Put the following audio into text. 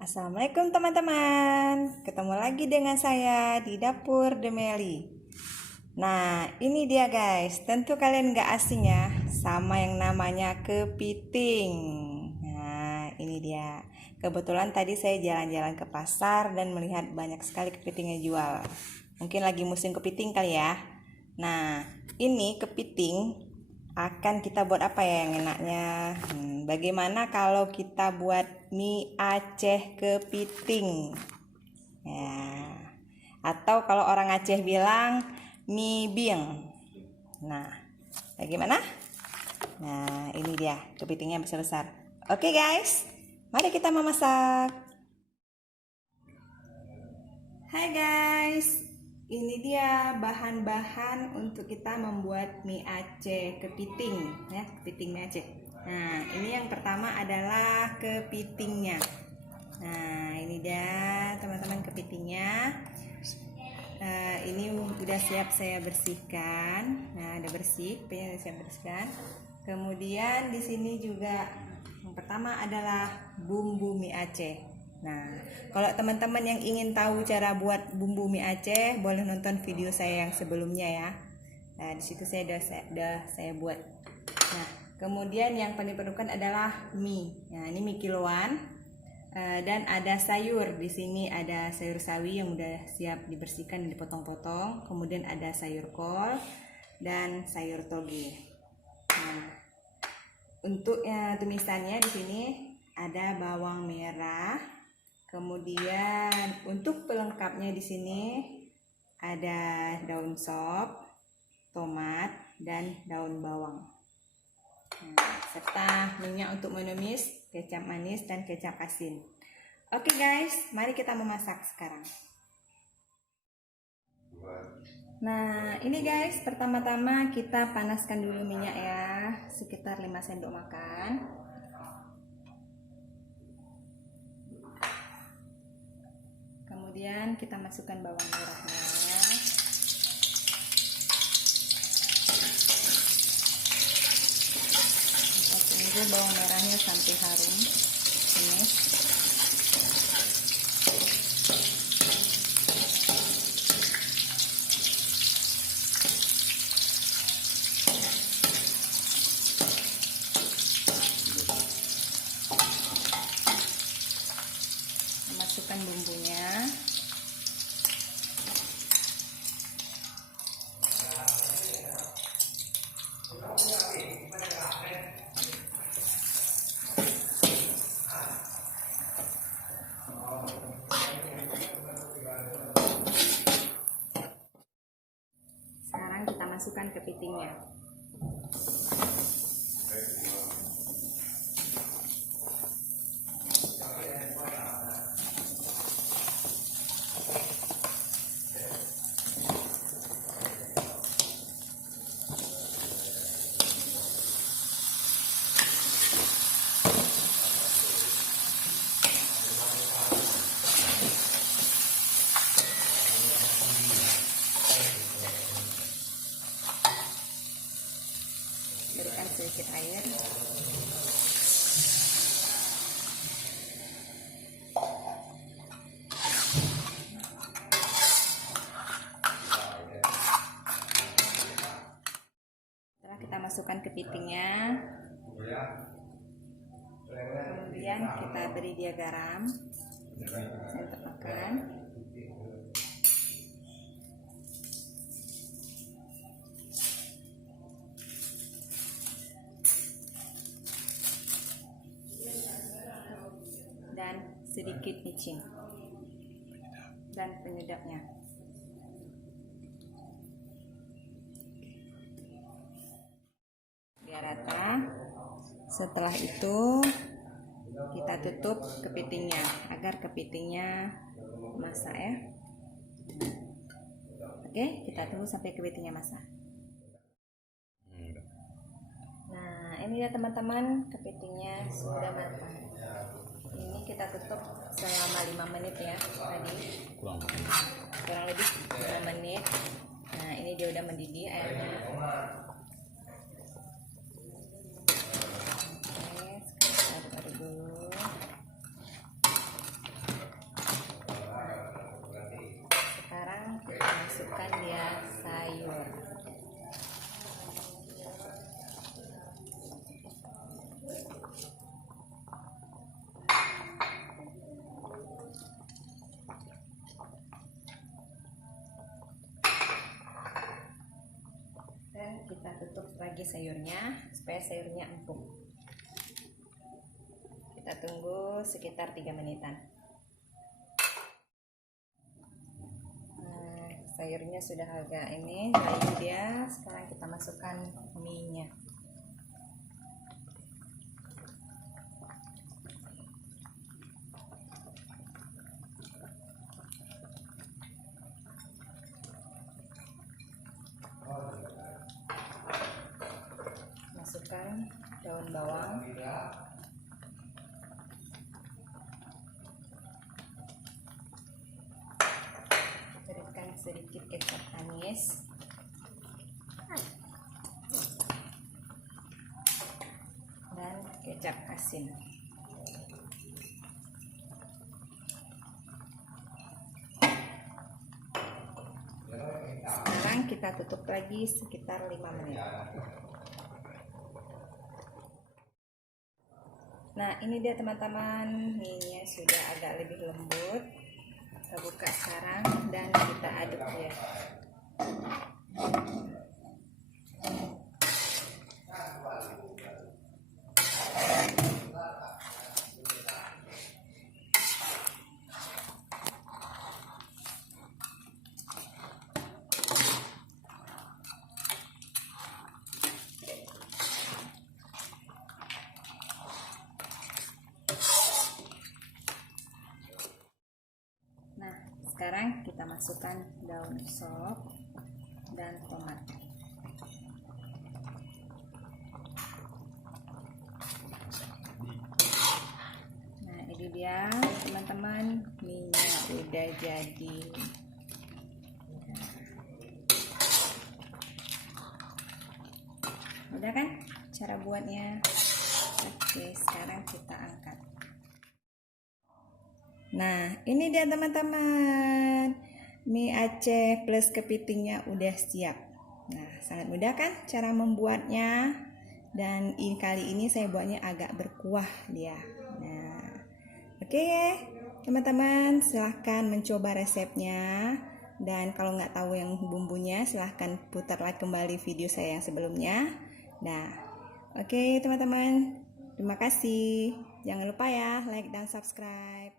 Assalamualaikum teman-teman. Ketemu lagi dengan saya di Dapur Demeli. Nah, ini dia guys. Tentu kalian gak asing ya sama yang namanya kepiting. Nah, ini dia. Kebetulan tadi saya jalan-jalan ke pasar dan melihat banyak sekali kepiting yang jual. Mungkin lagi musim kepiting kali ya. Nah, ini kepiting akan kita buat apa ya yang enaknya? Bagaimana kalau kita buat mie Aceh kepiting? Ya. Atau kalau orang Aceh bilang mie bieng. Nah, bagaimana? Nah, ini dia kepitingnya besar-besar. Oke guys, mari kita memasak. Hai guys, ini dia bahan-bahan untuk kita membuat mie Aceh kepiting ya, kepiting mie Aceh. Nah, ini yang pertama adalah kepitingnya. Nah, ini dia teman-teman kepitingnya. Ini udah siap saya bersihkan. Nah, udah bersih, udah siap bersihkan. Kemudian di sini juga yang pertama adalah bumbu mie Aceh. Nah, kalau teman-teman yang ingin tahu cara buat bumbu mie Aceh, boleh nonton video saya yang sebelumnya ya. Nah, di situ saya udah buat. Nah, kemudian yang paling diperlukan adalah mie. Nah, ini mie kiloan. Dan ada sayur. Di sini ada sayur sawi yang udah siap dibersihkan dan dipotong-potong. Kemudian ada sayur kol dan sayur toge. Nah, untuk tumisannya di sini ada bawang merah. Kemudian untuk pelengkapnya di sini ada daun sop, tomat, dan daun bawang. Nah, serta minyak untuk menumis, kecap manis dan kecap asin. Oke guys, mari kita memasak sekarang. Nah, ini guys, pertama-tama kita panaskan dulu minyak ya, sekitar 5 sendok makan. Kemudian kita masukkan bawang merahnya. Kita tunggu bawang merahnya sampai harum. Ini. Masukkan bumbunya. Sekarang kita masukkan kepitingnya. Berikan sedikit air. Setelah kita masukkan kepitingnya, kemudian kita beri dia garam, sendok makan. Dan sedikit micin dan penyedapnya. Biar rata. Setelah itu kita tutup kepitingnya agar kepitingnya masak ya. Oke, kita tunggu sampai kepitingnya masak. Nah, ini ya teman-teman, kepitingnya sudah matang. Ini kita tutup selama 5 menit ya tadi. Kurang lebih 5 menit. Nah, ini dia udah mendidih airnya. Oke, sekarang kita aduk-aduk dulu. sayurnya supaya sayurnya empuk. Kita tunggu sekitar 3 menitan. Nah, sayurnya sudah agak ini layu dia. Sekarang kita masukkan mie-nya. Masukkan daun bawang, berikan sedikit kecap manis, dan kecap asin. Sekarang kita tutup lagi sekitar 5 menit. Nah, ini dia teman-teman, mie-nya sudah agak lebih lembut. Kita buka sekarang dan kita aduk ya. Nah, sekarang kita masukkan daun sop dan tomat. Nah, ini dia teman-teman, mie-nya udah jadi. Udah kan cara buatnya? Oke, sekarang kita angkat. Nah, ini dia teman-teman, mie Aceh plus kepitingnya udah siap. Nah, sangat mudah kan cara membuatnya. Dan kali ini saya buatnya agak berkuah dia. Nah, oke teman-teman, silahkan mencoba resepnya. Dan kalau nggak tahu yang bumbunya, silahkan putarlah kembali video saya yang sebelumnya. Nah, oke teman-teman, terima kasih. Jangan lupa ya like dan subscribe.